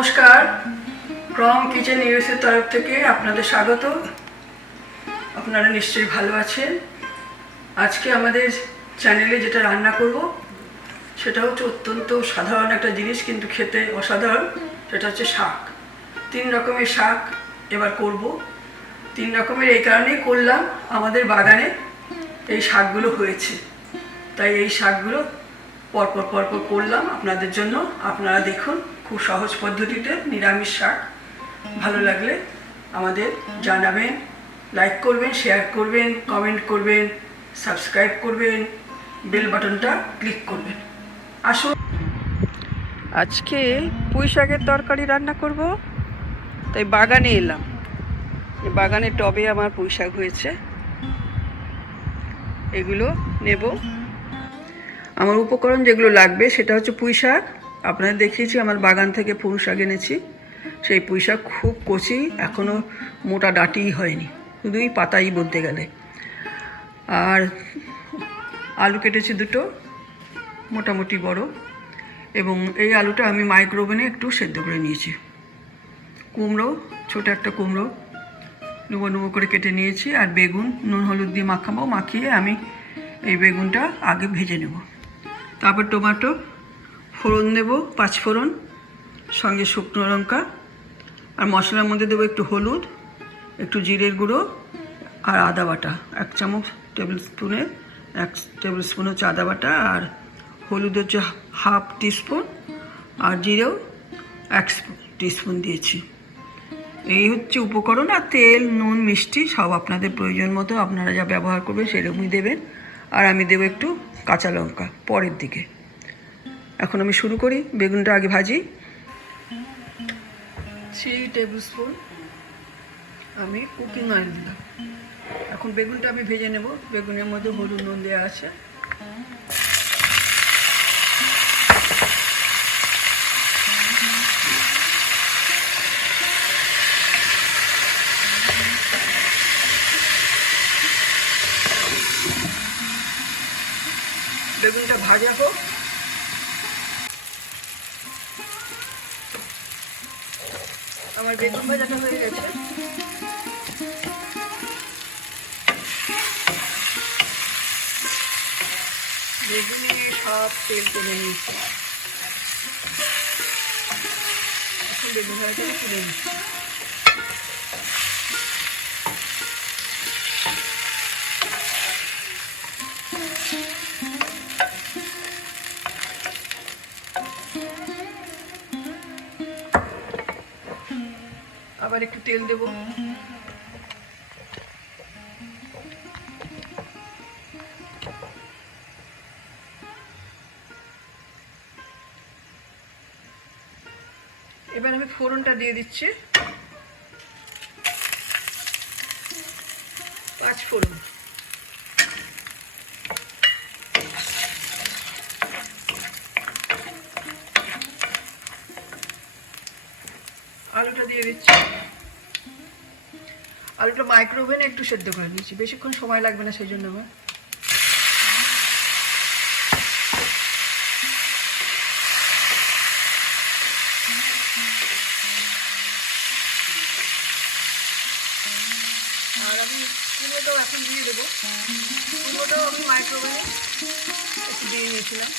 নমস্কার, from kitchen ইউএসএর তরফ থেকে আপনাদের স্বাগত। আপনারা নিশ্চয়ই ভালো আছেন। আজকে আমাদের চ্যানেলে যেটা রান্না করব সেটা হচ্ছে অত্যন্ত সাধারণ একটা জিনিস, কিন্তু খেতে অসাধারণ। সেটা হচ্ছে শাক। 3 রকমের শাক এবার করব। 3 রকমের এই কারণেই করলাম, আমাদের বাগানে এই শাকগুলো হয়েছে, তাই এই শাকগুলো পরপর করলাম আপনাদের জন্য। আপনারা দেখুন, খুব সহজ পদ্ধতিতে নিরামিষ শাক। ভালো লাগলে আমাদের জানাবেন, লাইক করবেন, শেয়ার করবেন, কমেন্ট করবেন, সাবস্ক্রাইব করবেন, বেল বাটনটা ক্লিক করবেন। আসুন, আজকে পুঁই শাকের তরকারি রান্না করব, তাই বাগানে এলাম। এই বাগানের টবে আমার পুঁই শাক হয়েছে, এগুলো নেব। আমার উপকরণ যেগুলো লাগবে সেটা হচ্ছে পুঁই শাক। আপনাদের দেখিয়েছি আমার বাগান থেকে পুঁই শাক এনেছি। সেই পুঁই শাক খুব কচি, এখনও মোটা ডাঁটিই হয়নি, শুধুই পাতাই বলতে গেলে। আর আলু কেটেছি 2টো, মোটামুটি বড়, এবং এই আলুটা আমি মাইক্রোওভেনে একটু সেদ্ধ করে নিয়েছি। কুমড়ো, ছোটো একটা কুমড়ো ডুবো ডুবো করে কেটে নিয়েছি। আর বেগুন নুন হলুদ দিয়ে মাখাবো, মাখিয়ে আমি এই বেগুনটা আগে ভেজে নেব। তারপর টমেটো, ফোড়ন দেবো, 5 ফোড়ন, সঙ্গে শুকনো লঙ্কা। আর মশলার মধ্যে দেবো একটু হলুদ, একটু জিরের গুঁড়ো আর আদা বাটা 1 চামচ, 1 টেবিল স্পুন হচ্ছে আদা বাটা। আর হলুদ হচ্ছে 1/2 টিস্পুন, আর জিরেও 1 টিস্পুন দিয়েছি। এই হচ্ছে উপকরণ। আর তেল, নুন, মিষ্টি সব আপনাদের প্রয়োজন মতো, আপনারা যা ব্যবহার করবেন সেরকমই দেবেন। আর আমি দেবো একটু কাঁচা লঙ্কা পরের দিকে। এখন আমি শুরু করি। বেগুনটা আগে ভাজি। 3 টেবিল স্পুন আমি কুকিং অয়েল দিলাম। এখন বেগুনটা আমি ভেজে নেব। বেগুনের মধ্যে হলুদ নুন দেওয়া আছে। বেগুনটা ভাজা হোক। আমার বেগুন ভাজাটা হয়ে গেছে। বেগুনে সব তেল টেনে নিয়েছি। এখন বেগুন ভাজাটাকে তুলে নিচ্ছি। আবার একটু তেল দেব। এবার আমি ফোড়নটা দিয়ে দিচ্ছি। 5 ফোড়ন, আলুটা দিয়ে দিচ্ছি। আলুটা মাইক্রোওভেনে একটু সেদ্ধ করে নিয়েছি, বেশিক্ষণ সময় লাগবে না, সেই জন্য আমার। আর আমি কুমড়োটাও এখন দিয়ে দেবো। কুমড়োটাও আমি মাইক্রোওভেনে একটু দিয়ে নিয়েছিলাম।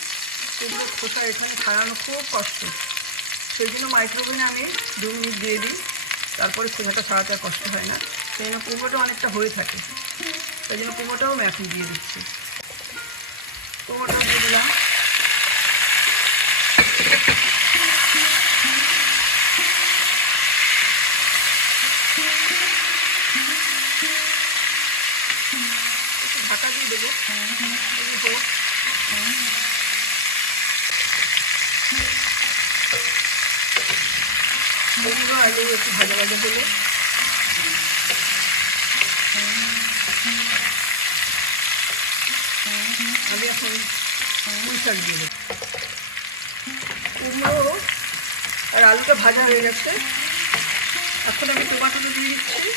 কুমড়োর খোসা এখানে ছাড়ানো খুব কষ্ট, সেই জন্য মাইক্রোওভেনে আমি 2 মিনিট দিয়ে দিই, তারপরে খোসাটা ছাড়াতে আর কষ্ট হয় না। সেই জন্য কুমড়োটা অনেকটা হয়ে থাকে, সেই জন্য কুমড়োটাও আমি এখন দিয়ে দিচ্ছি। কুমড়োটাও দিয়ে দিলাম। একটু ঢাকা দিয়ে দেবো। কুমড়ো আলু একটু ভাজা ভাজা হলে আমি এখন পুঁই শাক দিয়ে দেবো। কুমড়ো আর আলুটা ভাজা হয়ে গেছে। এখন আমি টমেটোটা দিয়ে দিচ্ছি।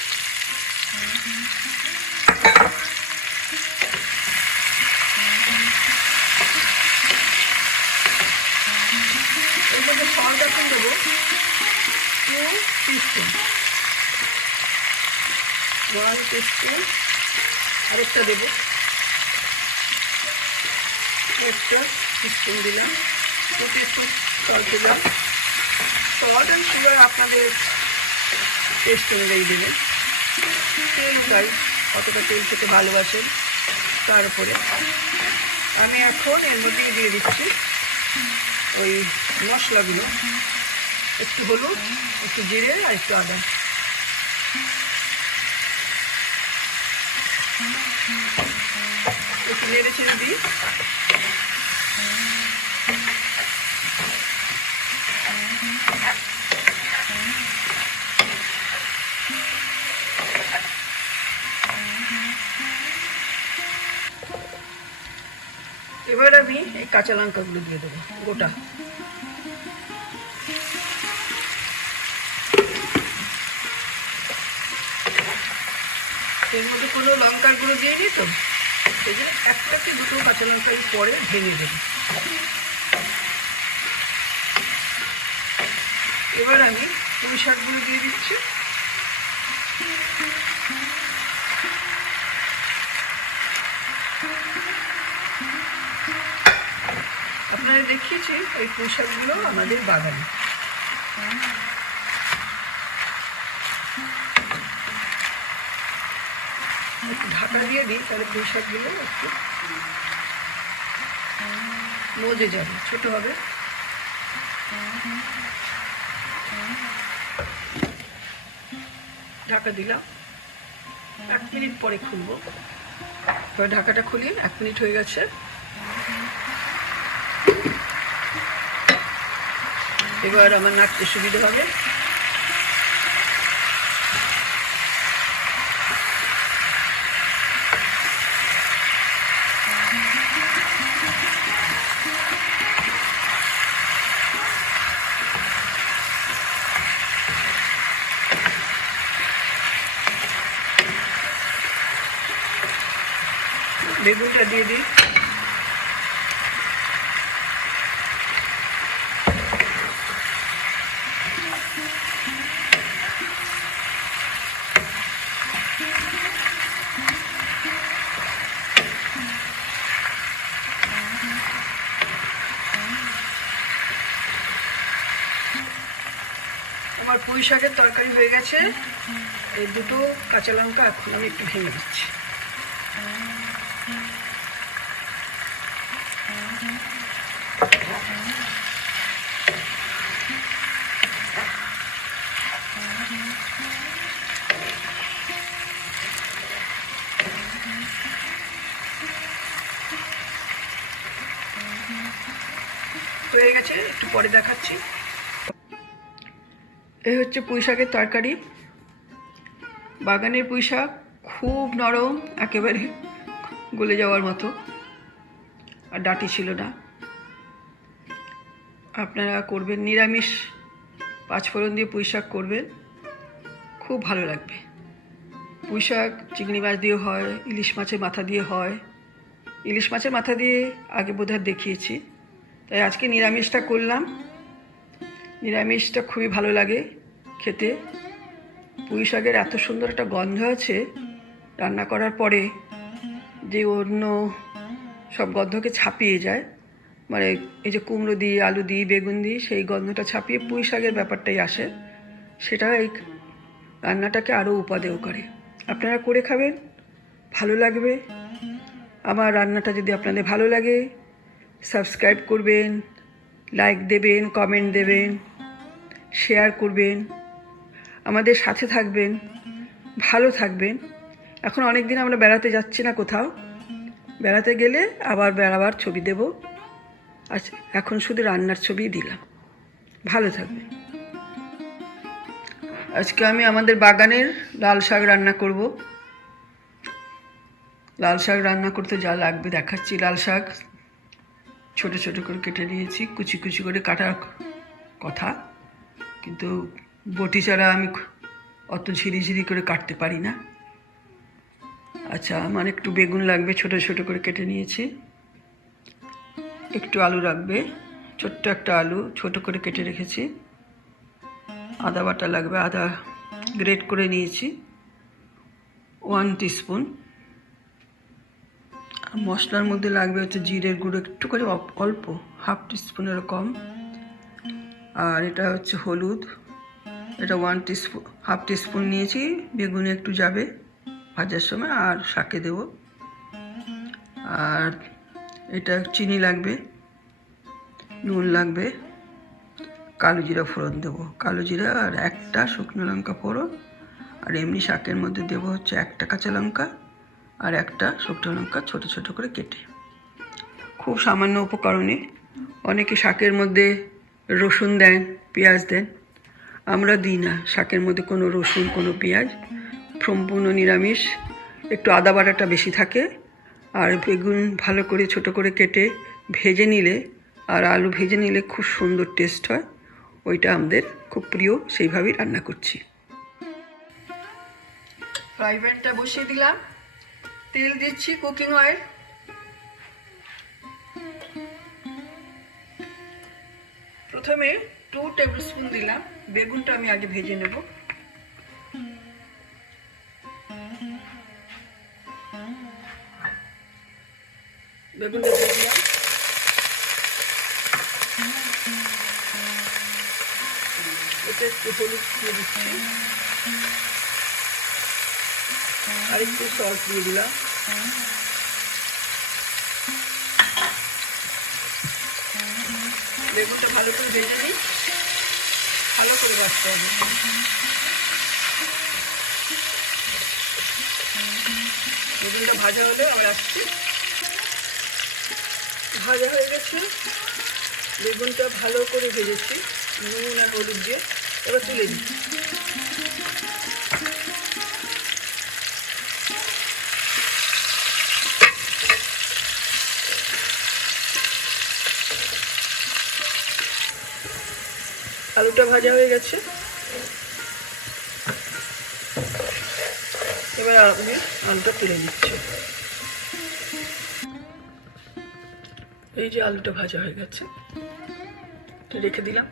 এর মধ্যে সল্ট এখন দেবো। Teaspoon, 1 teaspoon. আরেকটা দেবো, একটা টিস্পুন দিলাম, 2 টিস্পুন সল্ট দিলাম। সল্ট অ্যান্ড সুগার আপনাদের টেস্ট অনুযায়ী দেবেন। তেল চাই, কতটা তেল খেতে ভালোবাসেন তার উপরে। আমি এখন এর মধ্যেই দিয়ে দিচ্ছি ওই মশলাগুলো, একটু হলুদ, একটু জিরে আর একটু আদা। একটু নেড়ে চেড়ে দিই। এবার আমি এই কাঁচা লঙ্কাগুলো দিয়ে দেবো গোটা। এর মধ্যে কোনো লঙ্কার গুঁড়ো দিইনি তো, এই যে একটা কি দুটো কাঁচা লঙ্কা পরে ভেঙে দেবো। এবার আমি পুঁই শাকগুলো দিয়ে দিচ্ছি। আপনারা দেখিয়েছি এই পুঁই শাকগুলো আমাদের বাগানে। একটু ঢাকা দিয়ে দিই, তাহলে পুঁই শাকগুলো একটু মজে যাবে, ছোট হবে। ঢাকা দিলাম, 1 মিনিট পরে খুলবো। এবার ঢাকাটা খুলি, 1 মিনিট হয়ে গেছে। এবার আমার নাড়তে সুবিধা হবে। বেগুনটা দিয়ে দিই। আমার পুঁই শাকের তরকারি হয়ে গেছে। এই দুটো কাঁচা লঙ্কা এখন আমি একটু ভেঙে দিচ্ছি। হয়ে গেছে, একটু পরে দেখাচ্ছি। এই হচ্ছে পুঁই শাকের তরকারি। বাগানের পুঁই শাক খুব নরম, একেবারে গলে যাওয়ার মতো, আর ডাঁটি ছিল না। আপনারা করবেন নিরামিষ 5 ফোড়ন দিয়ে পুঁই শাক করবেন, খুব ভালো লাগবে। পুঁই শাক চিংড়ি মাছ দিয়ে হয়, ইলিশ মাছের মাথা দিয়ে হয়। ইলিশ মাছের মাথা দিয়ে আগে বোধহয় দেখিয়েছি, তাই আজকে নিরামিষটা করলাম। নিরামিষটা খুবই ভালো লাগে খেতে। পুঁই শাকের এত সুন্দর একটা গন্ধ আছে রান্না করার পরে, যে অন্য সব গন্ধকে ছাপিয়ে যায়। মানে এই যে কুমড়ো দিই, আলু দিই, বেগুন দিই, সেই গন্ধটা ছাপিয়ে পুঁই শাকের ব্যাপারটাই আসে। সেটা এই রান্নাটাকে আরও উপাদেয় করে। আপনারা করে খাবেন, ভালো লাগবে। আমার রান্নাটা যদি আপনাদের ভালো লাগে, সাবস্ক্রাইব করবেন, লাইক দেবেন, কমেন্ট দেবেন, শেয়ার করবেন, আমাদের সাথে থাকবেন, ভালো থাকবেন। এখন অনেক দিন আমরা বেড়াতে যাচ্ছি না কোথাও, বেড়াতে গেলে আবার বেড়াবার ছবি দেব। আচ্ছা, এখন শুধু রান্নার ছবিই দিলাম। ভালো থাকবেন। আজকে আমি আমাদের বাগানের লাল শাক রান্না করব। লাল শাক রান্না করতে যা লাগবে দেখাচ্ছি। লাল শাক ছোট ছোট করে কেটে নিয়েছি, কুচি কুচি করে কাটার কথা, কিন্তু বটি ছাড়া আমি অত ঝিরিঝিরি করে কাটতে পারি না। আচ্ছা, আমার একটু বেগুন লাগবে, ছোট ছোট করে কেটে নিয়েছি। একটু আলু লাগবে, ছোট্ট একটা আলু ছোট করে কেটে রেখেছি। আদা বাটা লাগবে, আদা গ্রেট করে নিয়েছি 1 টিস্পুন। আর মশলার মধ্যে লাগবে হচ্ছে জিরের গুঁড়ো একটু করে, অল্প 1/2 টিস্পুনের কম। আর এটা হচ্ছে হলুদ, এটা 1 টিস্পুন 1/2 টিস্পুন নিয়েছি। বেগুনে একটু যাবে ভাজার সময়, আর শাকে দেব। আর এটা চিনি লাগবে, নুন লাগবে, কালো জিরা ফোড়ন দেবো, কালো জিরা আর একটা শুকনো লঙ্কা ফোড়ন। আর এমনি শাকের মধ্যে দেবো হচ্ছে একটা কাঁচা লঙ্কা আর একটা শুকনো লঙ্কা ছোট ছোট করে কেটে। খুব সামান্য উপকরণে। অনেকে শাকের মধ্যে রসুন দেন, পেঁয়াজ দেন, আমরা দিই না শাকের মধ্যে কোনো রসুন কোনো পেঁয়াজ, সম্পূর্ণ নিরামিষ। একটু আদা বাটাটা বেশি থাকে। আর বেগুন ভালো করে ছোট করে কেটে ভেজে নিলে আর আলু ভেজে নিলে খুব সুন্দর টেস্ট হয়। ওইটা আমাদের খুব প্রিয়, সেইভাবেই রান্না করছি। ফ্রাই প্যানটা বসিয়ে দিলাম, তেল দিচ্ছি কুকিং অয়েল। প্রথমে 2 টেবিল স্পুন দিলাম। বেগুনটা আমি আগে ভেজে নেব। বেগুনটা দিয়ে দিলাম। এটা একটু হলুদ দিয়ে দিচ্ছি, আর একটু সল্ট দিয়ে দিলাম। বেগুনটা ভালো করে ভেজে নিই, ভালো করে ভাজতে হবে। বেগুনটা ভাজা হলে আবার আসছি। ভাজা হয়ে গেছে, বেগুনটা ভালো করে ভেজেছি নুন আর হলুদ দিয়ে। এবার তুলে দিই। আলুটা ভাজা হয়ে গেছে, এবার আমি আলুটা তুলে নিচ্ছি। এই যে আলুটা ভাজা হয়ে গেছে, রেখে দিলাম।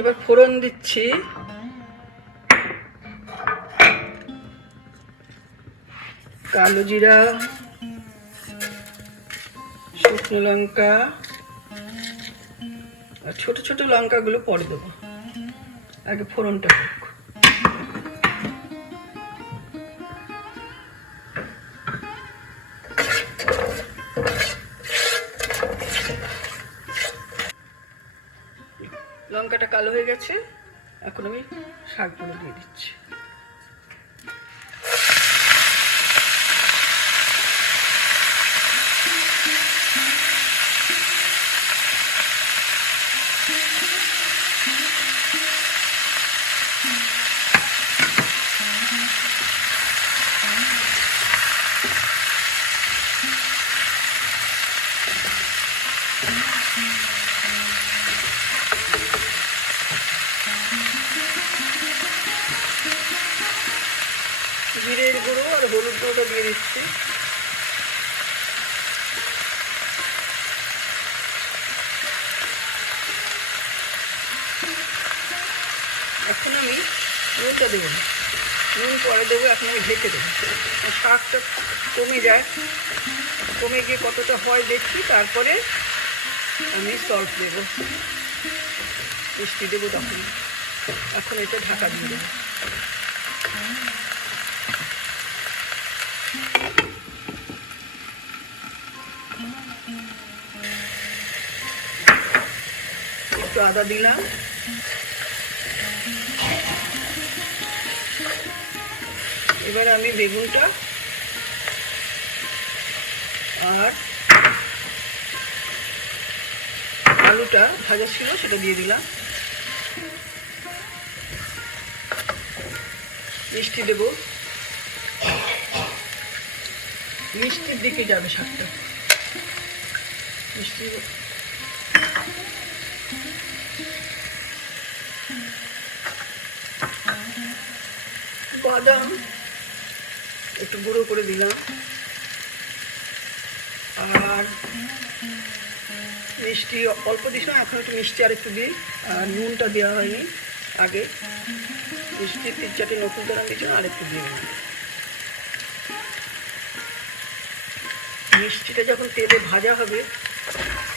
এবার ফোড়ন দিচ্ছি। কালো জিরা, শুকনো লঙ্কা আর ছোট ছোট লঙ্কাগুলো পরে দেবো, আগে ফোড়নটা হোক। লঙ্কাটা কালো হয়ে গেছে, এখন আমি শাকগুলো দিয়ে দিচ্ছি। জিরের গুঁড়ো আর হলুদ গুঁড়োটা দিয়ে দিচ্ছি। এখন আমি নুনটা দেবো না, নুন পরে দেবো, এখন আমি ঢেকে দেবো। শাকটা কমে যায়, কমে গিয়ে কতটা হয় দেখি, তারপরে আমি সল্ট দেবো, মিষ্টি দেবো তখন। এখন এটা ঢাকা দিয়ে দেবো। একটু আদা দিলাম, এবার আমি বেগুনটা আর আলুটা ভাজা ছিল সেটা দিয়ে দিলাম। মিষ্টি দেবো, মিষ্টির দিকে যাবে শাকটা। মিষ্টি বাদাম একটু গুঁড়ো করে দিলাম, আর মিষ্টি অল্প দিস না, এখন একটু মিষ্টি আর একটু দিই। আর নুনটা দেওয়া হয়নি আগে, মিষ্টি 3-4টে নতুন করে দিয়েছি, আর একটু দিয়ে দিই। মিষ্টিটা যখন তেলে ভাজা হবে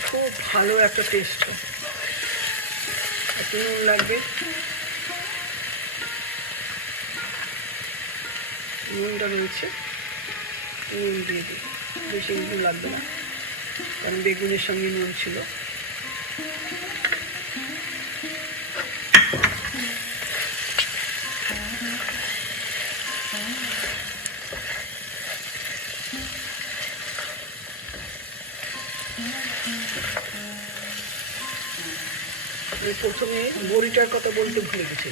খুব ভালো একটা টেস্ট হয়। একটু নুন লাগবে, নুনটা রয়েছে, নুন দিয়ে দিই, বেশি নুন লাগবে না কারণ বেগুনের সঙ্গে নুন ছিল। প্রথমে বড়িটার কথা বলতে ভুলে গেছি,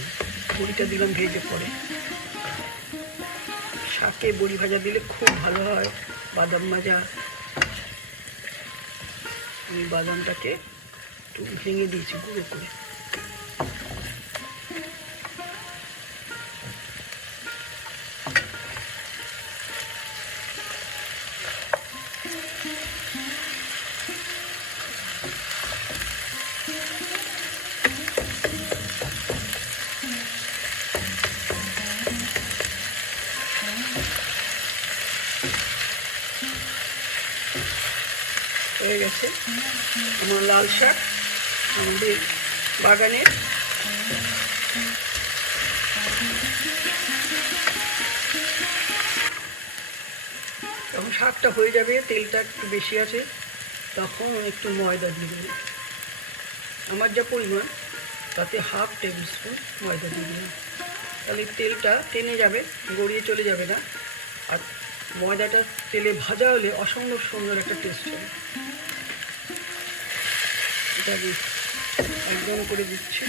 বড়িটা দিলাম ভেজে পরে। শাকে বড়ি ভাজা দিলে খুব ভালো হয়, বাদাম ভাজা। আমি বাদামটাকে একটু ভেঙে দিয়েছি গুঁড়ো করে। হয়ে গেছে আমার লাল শাক আমাদের বাগানের। যখন শাকটা হয়ে যাবে, তেলটা একটু বেশি আছে, তখন একটু ময়দা দিয়ে দেবে। আমার যা পরিমাণ তাতে 1/2 টেবিল স্পুন ময়দা দিয়ে দেবেন, তাহলে তেলটা টেনে যাবে, গড়িয়ে চলে যাবে না। আর ময়দাটা তেলে ভাজা হলে অসম্ভব সুন্দর একটা টেস্ট হবে। এটা আমি একদম করে দিচ্ছি।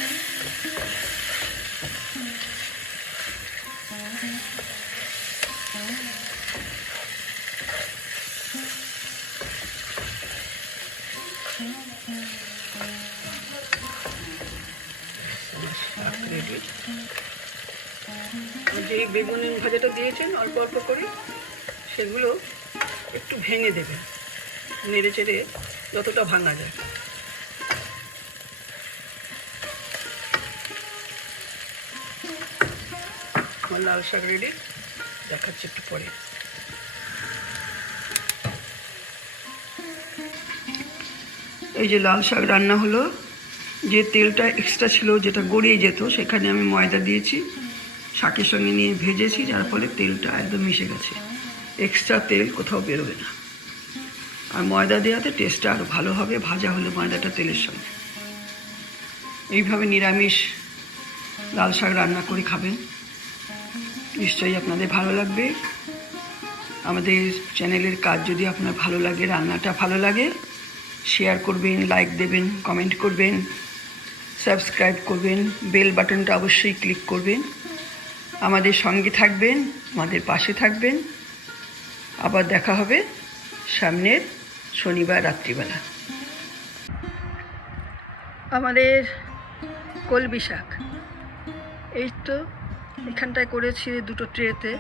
রেডি। যে বেগুন ভাজাটা দিয়েছেন অল্প অল্প করে, সেগুলো একটু ভেঙে দেবেন, নেড়ে চেড়ে যতটা ভাঙা যায়। আমার লাল শাক রেডি, দেখাচ্ছি একটু পরে। এই যে লাল শাক রান্না হলো, যে তেলটা এক্সট্রা ছিল যেটা গড়িয়ে যেত সেখানে আমি ময়দা দিয়েছি, শাকের সঙ্গে নিয়ে ভেজেছি, যার ফলে তেলটা একদম মিশে গেছে, এক্সট্রা তেল কোথাও বেরোবে না। আর ময়দা দেওয়াতে টেস্টটা আরও ভালো হবে, ভাজা হলে ময়দাটা তেলের সঙ্গে। এইভাবে নিরামিষ লাল শাক রান্না করে খাবেন, নিশ্চয়ই আপনাদের ভালো লাগবে। আমাদের চ্যানেলের কাজ যদি আপনার ভালো লাগে, রান্নাটা ভালো লাগে, শেয়ার করবেন, লাইক দেবেন, কমেন্ট করবেন, সাবস্ক্রাইব করবেন, বেল বাটনটা অবশ্যই ক্লিক করবেন। আমাদের সঙ্গে থাকবেন, আমাদের পাশে থাকবেন। আবার দেখা হবে সামনের শনিবার রাত্রিবেলা। আমাদের কলমি শাক এই তো এখানটায় করেছি 2টো ট্রেতে,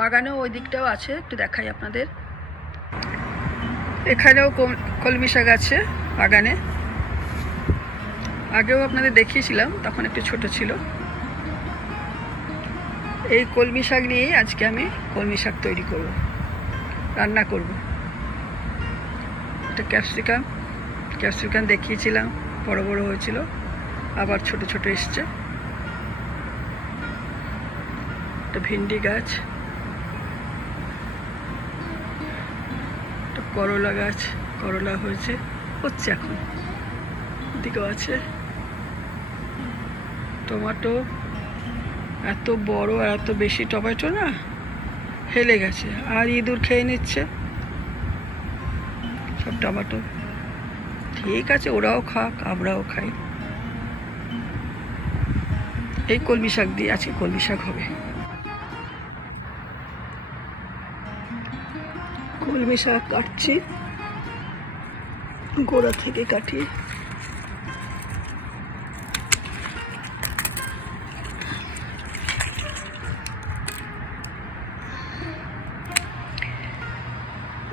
বাগানেও ওই দিকটাও আছে, একটু দেখাই আপনাদের। এখানেও কলমি শাক আছে বাগানে, আগেও আপনাদের দেখিয়েছিলাম, তখন একটু ছোট ছিল। এই কলমি শাক নিয়েই আজকে আমি কলমি শাক তৈরি করব, রান্না করব। এটা ক্যাপসিকাম দেখিয়েছিলাম, বড় বড় হয়েছিল, আবার ছোট ছোট এসছে। একটা ভিন্ডি গাছ, একটা করলা গাছ, করলা হচ্ছে এখন, দিকেও আছে টমেটো। এত বড় আর এত বেশি টমেটো না, হেলে গেছে, আর ইঁদুর খেয়ে নিচ্ছে সব টমেটো। ঠিক আছে, ওরাও খাক, আমরাও খাই। এই কলমি শাক দিয়ে আজকে কলমি শাক হবে। কলমি শাক কাটছি, গোড়া থেকে কাটি।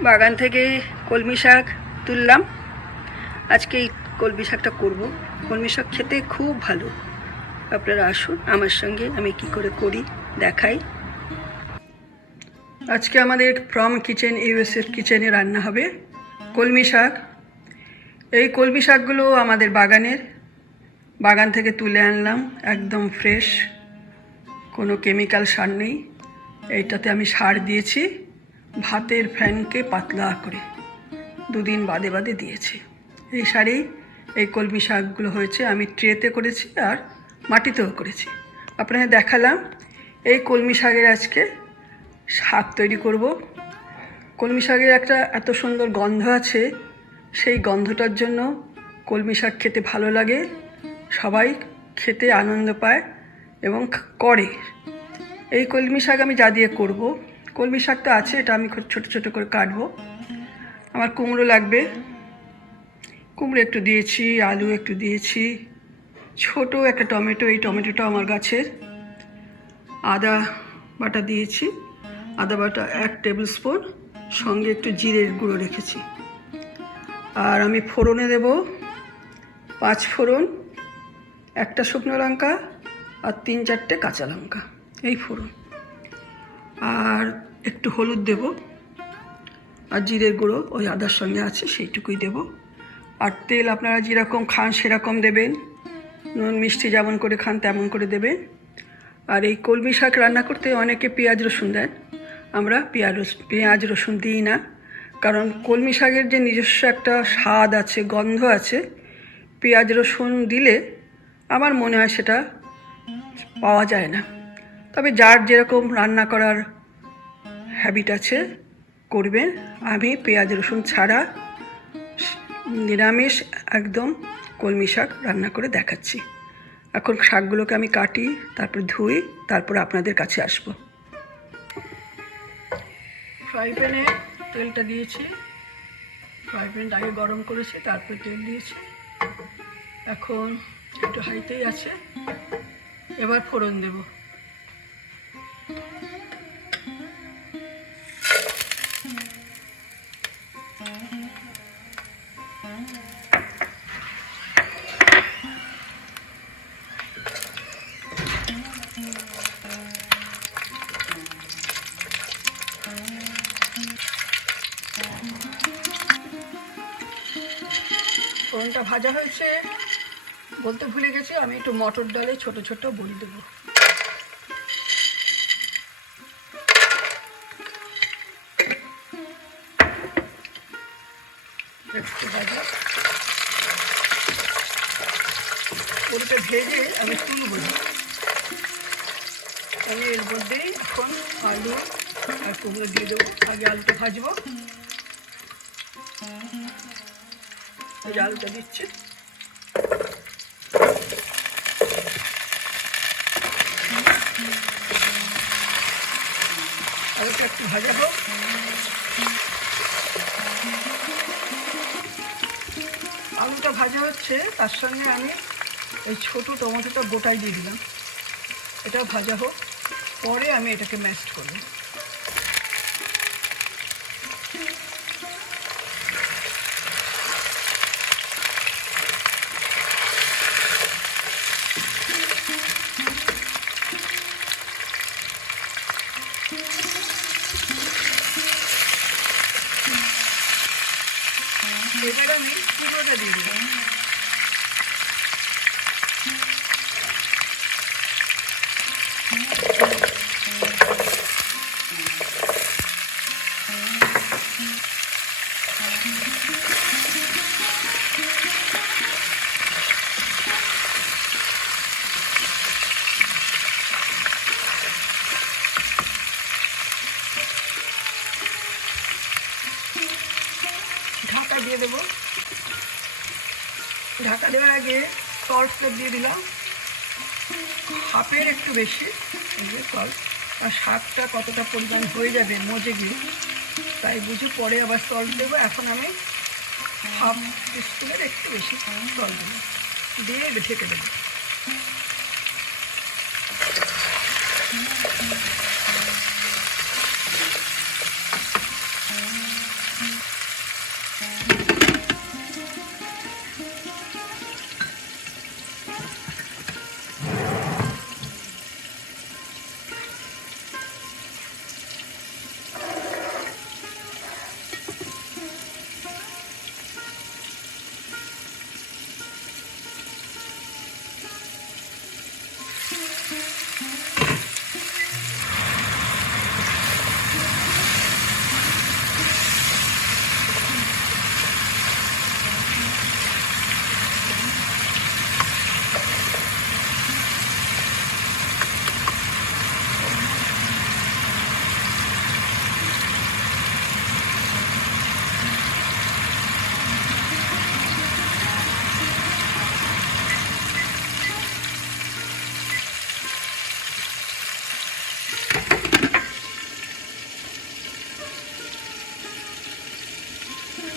বাগান থেকে কলমি শাক তুললাম। আজকে এই কলমি শাকটা করবো। কলমি শাক খেতে খুব ভালো। আপনারা আসুন আমার সঙ্গে, আমি কি করে করি দেখাই। আজকে আমাদের ফ্রম কিচেন ইউএসএর কিচেনে রান্না হবে কলমি শাক। এই কলমি শাকগুলো আমাদের বাগান থেকে তুলে আনলাম, একদম ফ্রেশ, কোনো কেমিক্যাল সার নেই। এইটাতে আমি সার দিয়েছি, ভাতের ফ্যানকে পাতলা করে 2 দিন বাদে বাদে দিয়েছি। এই সারেই এই কলমি শাকগুলো হয়েছে। আমি ট্রেতে করেছি আর মাটিতেও করেছি। আপনাদের দেখালাম। এই কলমি শাকের আজকে শাক তৈরি করব। কলমি শাকের একটা এত সুন্দর গন্ধ আছে, সেই গন্ধটার জন্য কলমি শাক খেতে ভালো লাগে, সবাই খেতে আনন্দ পায় এবং করে। এই কলমি শাক আমি যা দিয়ে করব, কলমি শাক তো আছে, এটা আমি খুব ছোটো ছোটো করে কাটবো। আমার কুমড়ো লাগবে, কুমড়ো একটু দিয়েছি, আলু একটু দিয়েছি, ছোটো একটা টমেটো, এই টমেটোটা আমার গাছের। আদা বাটা দিয়েছি, আদা বাটা 1 টেবিল স্পুন, সঙ্গে একটু জিরের গুঁড়ো রেখেছি। আর আমি ফোড়নে দেব 5 ফোড়ন, 1টা শুকনো লঙ্কা আর 3-4টে কাঁচা লঙ্কা, এই ফোড়ন। আর একটু হলুদ দেব, আর জিরের গুঁড়ো ওই আদার সঙ্গে আছে সেইটুকুই দেব। আর তেল আপনারা যেরকম খান সেরকম দেবেন, নুন মিষ্টি যেমন করে খান তেমন করে দেবেন। আর এই কলমি শাক রান্না করতে অনেকে পেঁয়াজ রসুন দেন, আমরা পেঁয়াজ রসুন দিই না, কারণ কলমি শাকের যে নিজস্ব একটা স্বাদ আছে, গন্ধ আছে, পেঁয়াজ রসুন দিলে আমার মনে হয় সেটা পাওয়া যায় না। তবে যার যেরকম রান্না করার হ্যাবিট আছে করবেন। আমি পেঁয়াজ রসুন ছাড়া নিরামিষ একদম কলমি শাক রান্না করে দেখাচ্ছি। এখন শাকগুলোকে আমি কাটি, তারপর ধুই, তারপর আপনাদের কাছে আসব। ফ্রাই প্যানে তেলটা দিয়েছি, ফ্রাই প্যানটা আগে গরম করেছি, তারপর তেল দিয়েছি। এখন একটু হাইতেই আছে, এবার ফোড়ন দেব। ফোড়নটা ভাজা হয়েছে, বলতে ভুলে গেছি, আমি একটু মটর ডালে ছোট ছোট বড়ি দেবো। একটু ভাজা বড়িটা ভেজে আমি তুলব। আমি এর মধ্যেই এখন আলু আর কুমড়ো দিয়ে দেবো। আগে আলুটা ভাজবো, এই আলুটা দিচ্ছি। আলুটা একটু ভাজাবো। আলুটা ভাজা হচ্ছে, তার সঙ্গে আমি এই ছোটো টমেটোটা গোটাই দিয়ে দিলাম। এটা ভাজা হোক, পরে আমি এটাকে ম্যাশ করব। এবার আমি কুমড়োটা দিয়ে দিলাম। ঢাকা দিয়ে দেবো। ঢাকা দেওয়ার আগে সল্ট দিয়ে দিলাম, হাফের একটু বেশি সল্ট। আর শাকটা কতটা পরিমাণ হয়ে যাবে মজে গিয়ে, তাই বুঝে পরে আবার সল্ট দেবো। এখন আমি হাফ টিস্পুনের একটু বেশি সল্ট দেবো, দিয়ে ঢেকে দেবো।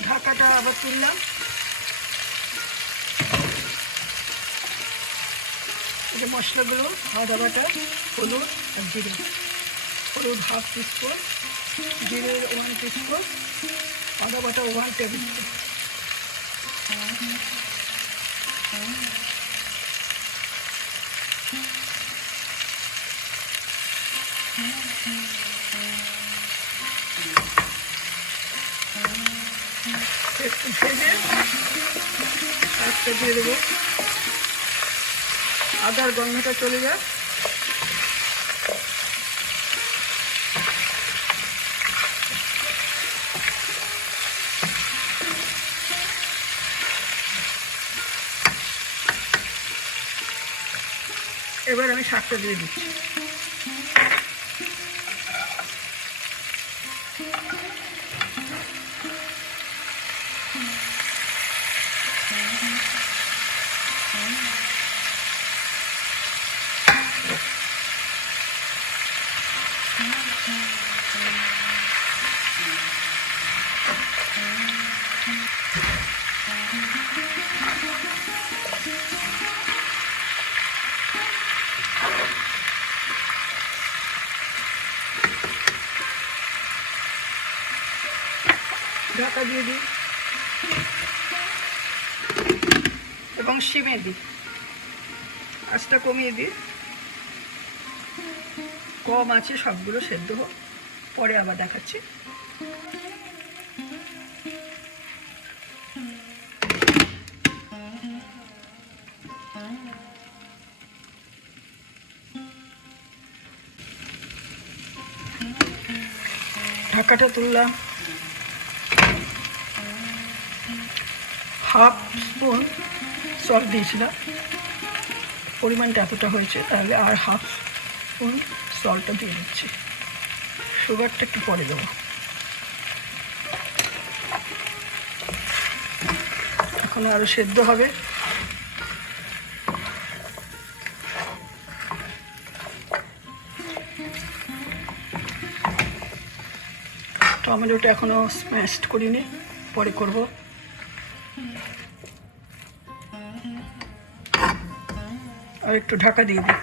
ঢাকাটা আবার তুললাম। এই যে মশলাগুলো, আদা বাটা, হলুদ আর জিরে। হলুদ 1/2 টিস্পুন, জিরের 1 টিস্পুন, আদা বাটা 1 টেবিল স্পুন। একটু ভেজে শাকটা দিয়ে দেবো, আদার গন্ধটা চলে যায়। এবার আমি শাকটা দিয়ে দিচ্ছি। ঢাকা দিয়ে দিই এবং সিমে দিই, আঁচটা কমিয়ে দিই। কম আছে, সবগুলো সেদ্ধ হোক, পরে আবার দেখাচ্ছি। ঢাকাটা তুললাম, 1/2 স্পুন সল্ট দিয়েছিলাম, পরিমাণটা এতটা হয়েছে, তাহলে আর 1/2 স্পুন সল্টটা দিয়ে দিচ্ছি। সুগারটা একটু পরে দেবো। এখনো আরও সেদ্ধ হবে। টমেটোটা এখনো স্ম্যাশড করিনি, পরে করব। আর একটু ঢাকা দিয়ে দিই।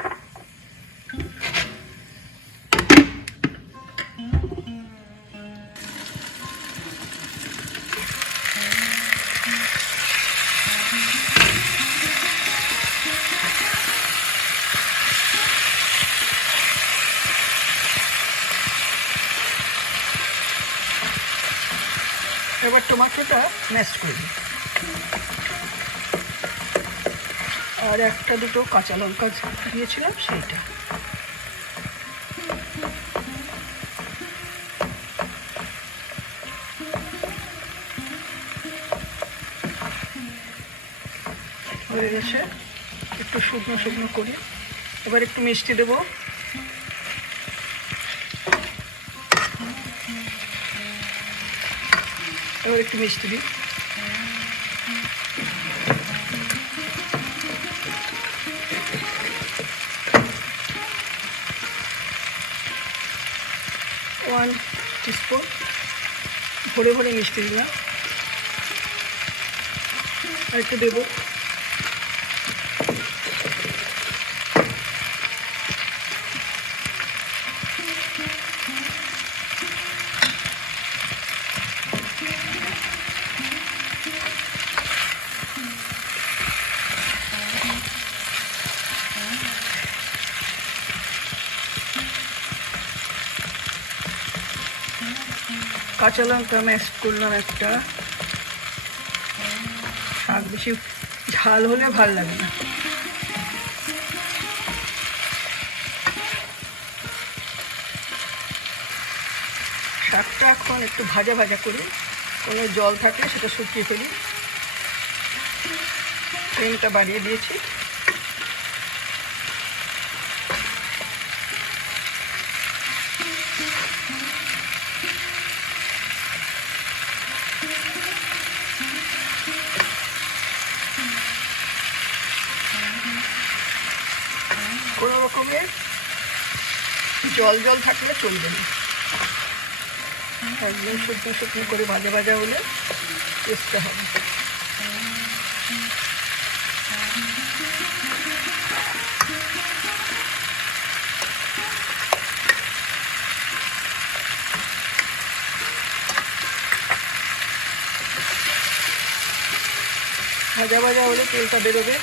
এবার টমেটোটা ম্যাশ করে দিই। আর 1-2 কাঁচা লঙ্কা দিয়েছিলাম, সেইটা। হয়ে গেছে, একটু শুকনো শুকনো করি। এবার একটু মিষ্টি দেবো। এবার একটু মিষ্টি দিই। ওয়ান টিস্পুন ভরে ভরে মিষ্টি দিলাম। আর একটু দেবো। কাঁচা লঙ্কা ম্যাশ করলাম একটা। শাক বেশি ঝাল হলে ভাল লাগে না। শাকটা এখন একটু ভাজা ভাজা করি, কোনো জল থাকলে সেটা শুকিয়ে ফেলি। ফ্লেমটা বাড়িয়ে দিয়েছি। কোনো রকমের জল জল থাকলে চলবে না। একদম শুকনো শুকনো করে ভাজা ভাজা হলে টেস্টটা হবে। ভাজা ভাজা হলে তেলটা বেরোবে,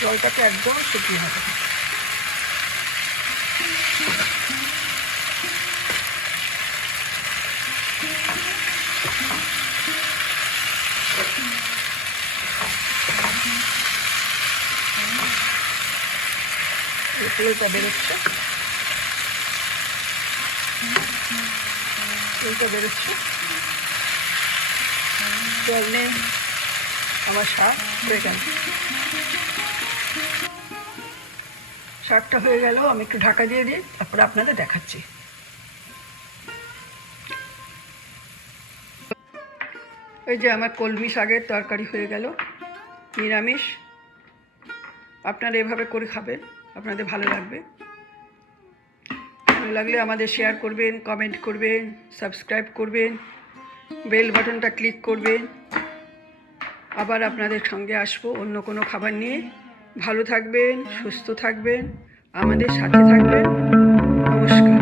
জলটাকে একদম শুকিয়ে হবে। তেলটা বেরোচ্ছে, তেলটা বেরোচ্ছে, জল নেই, আমার শাক হয়ে গেল। শাকটা হয়ে গেল, আমি একটু ঢাকা দিয়ে দিই, তারপরে আপনাদের দেখাচ্ছি। এই যে আমার কলমি শাকের তরকারি হয়ে গেল, নিরামিষ। আপনারা এভাবে করে খাবেন, আপনাদের ভালো লাগবে। ভালো লাগলে আমাদের শেয়ার করবেন, কমেন্ট করবেন, সাবস্ক্রাইব করবেন, বেল বাটনটা ক্লিক করবেন। আবার আপনাদের সঙ্গে আসবো অন্য কোনো খাবার নিয়ে। ভালো থাকবেন, সুস্থ থাকবেন, আমাদের সাথে থাকবেন। নমস্কার।